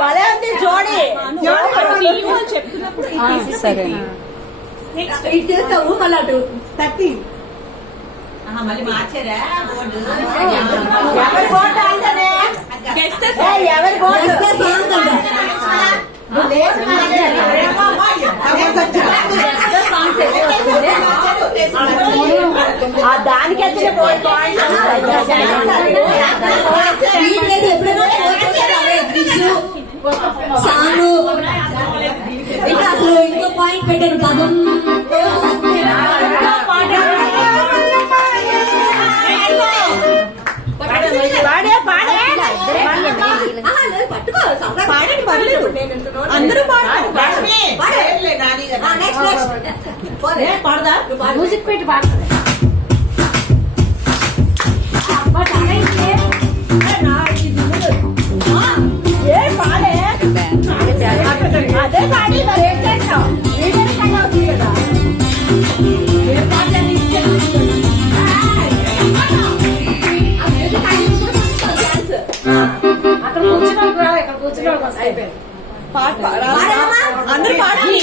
భలే ఉంది జోడి. సరే ఇటు చేస్తావు మళ్ళీ అటు 13. మళ్ళీ మార్చారా బోర్డు? ఎవరి బోర్డు అంటేనే ఎవరి బోర్డు దానికి సాంగ్ ఇంకా అసలు ఇంకో పాయింట్ పెట్టారు పదం అందరూ పాడదా? మ్యూజిక్ పెట్టి పాడుతుంది. అదే పాడి మరి ఏం చేస్తావు కదా. అక్కడ కూర్చున్నా ఇక్కడ కూర్చున్నా అయిపోయింది. అందరూ పాడాలి.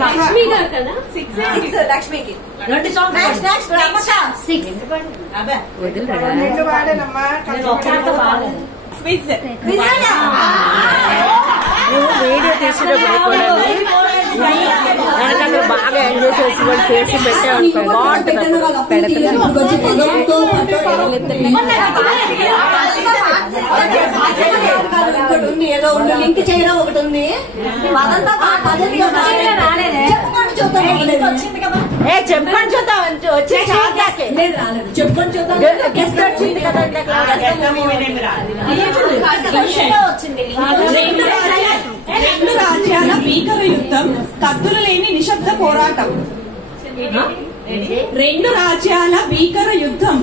లక్ష్మి గారు కదా లక్ష్మికి 2 సాంగ్స్. వీడియో తీసేటప్పుడు వెనకాల బాగా ఎంజాయ్ చేసి వాళ్ళు చేసి పెట్టే అనుకో బాగుంటుంది. ఏదో ఉంది లింక్ చేయడం ఒకటి ఉంది. చెప్పుకొని చూద్దాం వచ్చి చెప్పుకొని చూద్దాం. గెస్ట్ వచ్చింది కదా. రెండు రాజ్యాల భీకర యుద్ధం, కత్తులు లేని నిశ్శబ్ద పోరాటం. 2 రాజ్యాల భీకర యుద్ధం,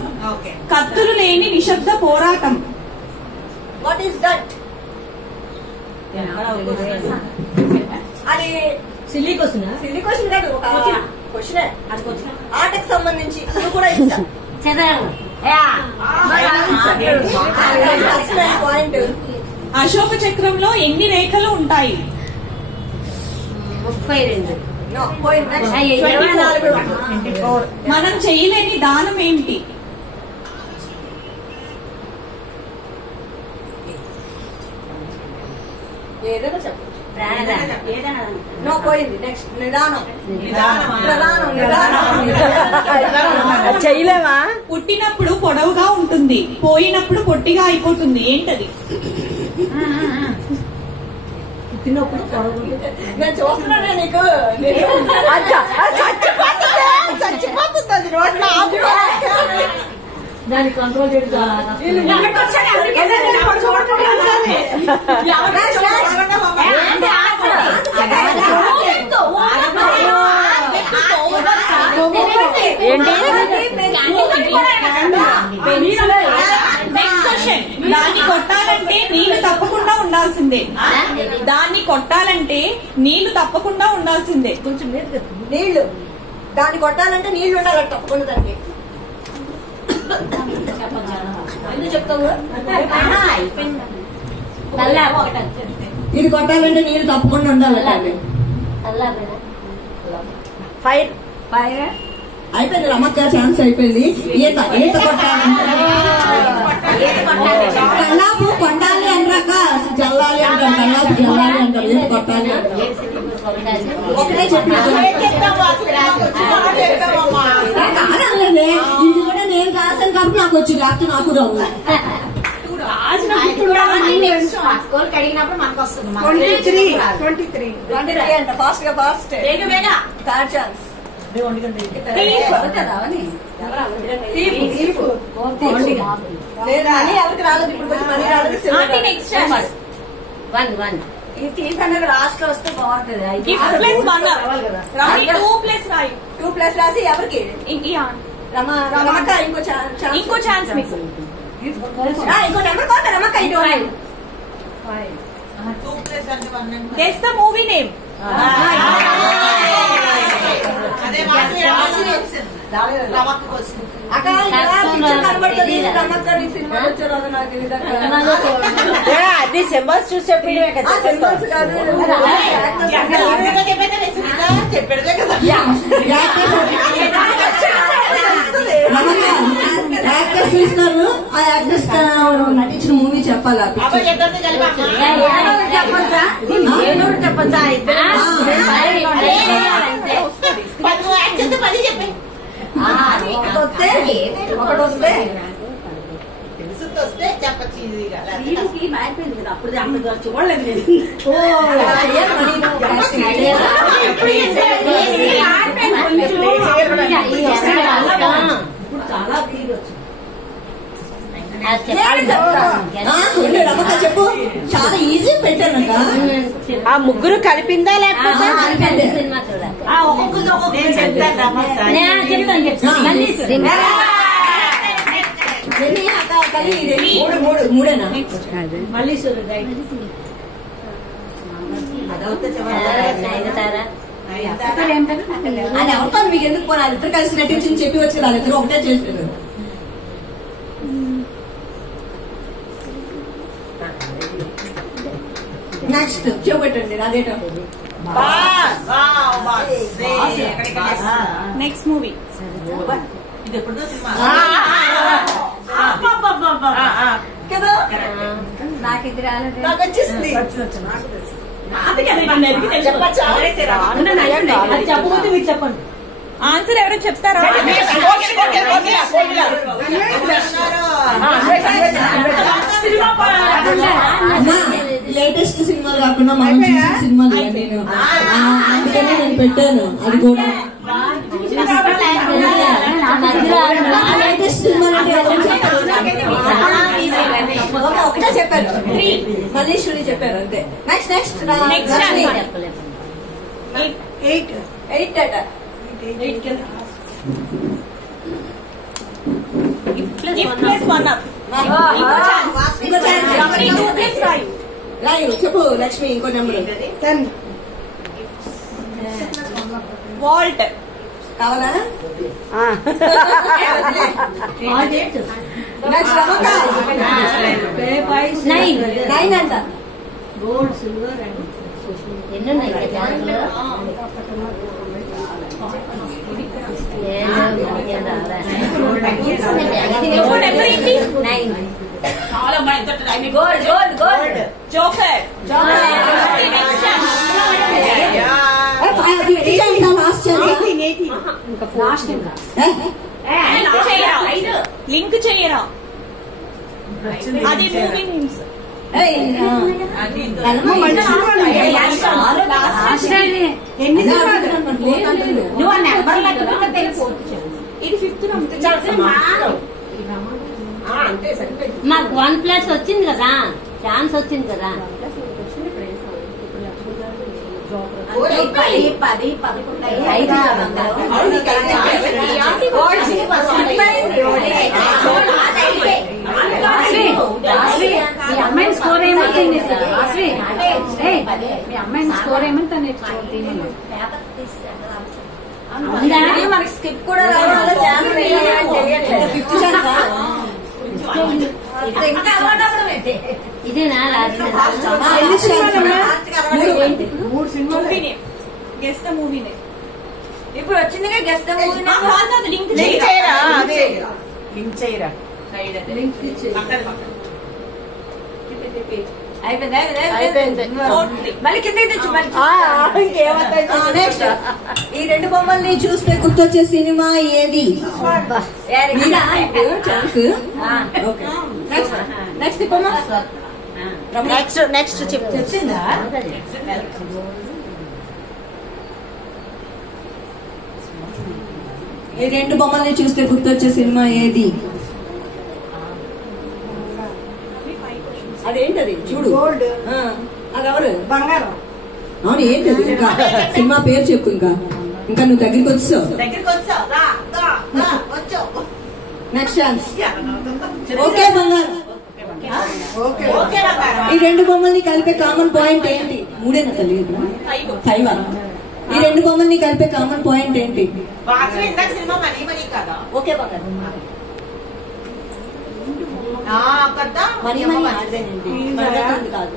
కత్తులు లేని నిశ్శబ్ద పోరాటం. What is that? అది సిల్లీ క్వశ్చన్ కాదు, ఒక క్వశ్చన్. ఆటకు సంబంధించి నువ్వు కూడా ఇస్తా పాయింట్. అశోక చక్రంలో ఎన్ని రేఖలు ఉంటాయి? 32. మనం చేయలేని దానం ఏంటి? ఏదైనా చెప్పచ్చు. పోయింది. నెక్స్ట్ నిదానం. చేయలేవా? పుట్టినప్పుడు పొడవుగా ఉంటుంది, పోయినప్పుడు పొట్టిగా అయిపోతుంది. ఏంటది? పుట్టినప్పుడు నేను చూస్తున్నానే నీకు దాన్ని కంట్రోల్ దాన్ని కొట్టాలంటే నీళ్లు తప్పకుండా ఉండాల్సిందే. దాన్ని కొట్టాలంటే నీళ్లు తప్పకుండా ఉండాల్సిందే. కొంచెం నీళ్లు దాన్ని కొట్టాలంటే నీళ్లు ఉండాలి తప్పకుండా. దానికి ఎందుకు చెప్తావు? ఇది కొట్టాలంటే నీళ్లు తప్పకుండా ఉండాలి. ఫైర్ అయిపోయింది. రమ్మక్క ఛాన్స్ అయిపోయింది. ఈత కొట్టాలంటే కల్లాపు కొట్టాలి అంటాక జల్లాలి అంటారు. కల్లాపు జల్లాలి అంటారు. ఈత కొట్టాలి ఒకటే చెప్పలేదు. ఇది కూడా నేను రాసాను కాబట్టి నాకు వచ్చి రాస్తే నాకు రావు. కడిగినప్పుడు మనకు వస్తుంది. 23 అంట. ఫాస్ట్ గా ఫాస్ట్. Third chance. మనీ ఎవరికి రాలేదు, ఇప్పుడు కొంచెం మనీ రాలేదు. Next chance. ఈ టీప్ అనేది లాస్ట్ లో వస్తే బాగుంటది. గిఫ్ట్ ప్లస్ 1 రాయి 2 ప్లస్ రాయి 2 ప్లస్ రాసి ఎవరికి రమక్క ఇంకో ఛాన్స్ మీకు. ఇంకో నెంబర్ కోట రమక్క ఇటు గెస్ ద మూవీ నేమ్. అక్కడ కనబడుతుంది రమక్క సినిమా వచ్చారు నాకు అది సింబల్స్ చూసి చెప్పిండే కదా. యాక్టర్స్ చూస్తున్నారు, ఆ యాక్టర్స్ నటించిన మూవీ చెప్పాలి. ఒకటి వస్తే చెప్పచ్చు ఈజీగా. అప్పుడు చూడలేదు చాలా రమక చెప్పు. చాలా ఈజీ పెట్టానంట. ఆ ముగ్గురు కలిపిందా లేకపోతే మూడేనా? మళ్ళీ అది అవుతాను మీకు ఎందుకు పోనీ, ఇద్దరు కలిసి నటించి చెప్పి వచ్చి కదా, ఇద్దరు ఒకటే చేసారు. నెక్స్ట్ చూపెట్టండి అదేటో. నెక్స్ట్ మూవీ కదా, నాకు ఇది రాలేదు, నాకు వచ్చేసింది. చెప్పకపోతే మీరు చెప్పండి. ఆన్సర్ ఎవరో చెప్తారా? లేటెస్ట్ సినిమాలు కాకుండా మనం చూసిన సినిమాలు నేను అందుకనే నేను పెట్టాను. అది కూడా లేటెస్ట్ సినిమాలు అంటే ఒకటే చెప్పారు, మల్లీశ్వరి చెప్పారు అంతే. నెక్స్ట్ నెక్స్ట్ 8 అట. చెప్పు లక్ష్మి. ఇంకో నెంబర్ 10. వాల్ట్ కావాలా? నెక్స్ట్ 9 అంట. గోల్డ్ సిల్వర్ అండ్ ఎన్నున్నాయి దాంట్లో? జోకర్. లింక్ చేయరా? అది మూవీ నేమ్స్. నువ్వు ఆ నెంబర్ లేకపోతే తెలిసిపోవచ్చు. ఇది 5th మాకు 1+ వచ్చింది కదా, ఛాన్స్ వచ్చింది కదా. 10, 11 అమ్మాయిని స్కోర్ ఏమంటే మీ అమ్మాయిని స్కోర్ ఏమంటే మనకి స్కిప్ కూడా రావాలి. ఇదేనా మూవీ ఇప్పుడు వచ్చిందిగా గెస్ట్ మూవీ. లింక్ చేయరా? అయిపోయింది. మళ్ళీ కిందకి తెచ్చు. నెక్స్ట్ ఈ 2 బొమ్మల్ని చూస్తే గుర్తొచ్చే సినిమా ఏది? నెక్స్ట్ చెప్పిందా? ఈ రెండు బొమ్మల్ని చూస్తే గుర్తొచ్చే సినిమా ఏది? అదేంటది చూడు. అదెవరు? బంగారం. అవును ఏంటది? ఇంకా సినిమా పేరు చెప్పు. ఇంకా నువ్వు దగ్గరికి వచ్చావు. Next chance. ఓకే బంగారం. ఈ రెండు బొమ్మల్ని కలిపే కామన్ పాయింట్ ఏంటి? మూడేనా తల్లి? 5. ఈ రెండు బొమ్మల్ని కలిపే కామన్ పాయింట్ ఏంటి? ఓకే బంగారం. మనీ కాదు,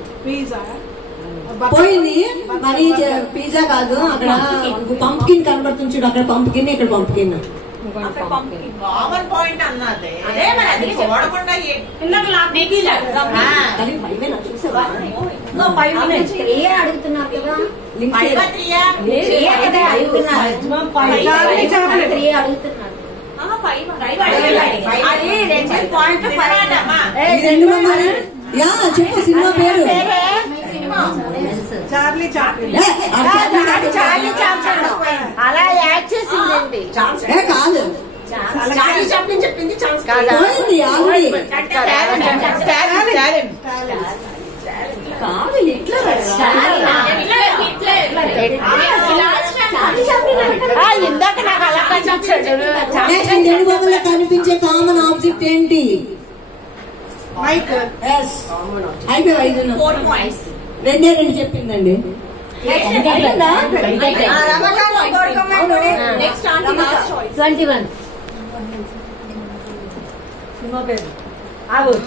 పోయింది. మనీ పిజ్జా కాదు. అక్కడ పంప్కిన్ కనబడుతుంది చూడు. అక్కడ పంప్కిన్, ఇక్కడ పంప్కిన్. కామన్ పాయింట్ అన్నది అడుగుతున్నారు కదా. చెప్పు సినిమా పేరు. Charlie Chaplin. అలా యాడ్ చేసిందండి. కాదు, చార్లీ చాప్లిన్ చెప్పింది. పోయింది ఆల్రెడీ. కాదు, హిట్లర్. ఇందాక నాకు అలా రెండు బొమ్మలో కనిపించే కామన్ ఆబ్జెక్ట్ ఏంటి? మైక్. అయిపోయి 5. 4 points. 2 చెప్పిందండి. నెక్స్ట్ 21. సినిమా పేరు అయిపోయింది.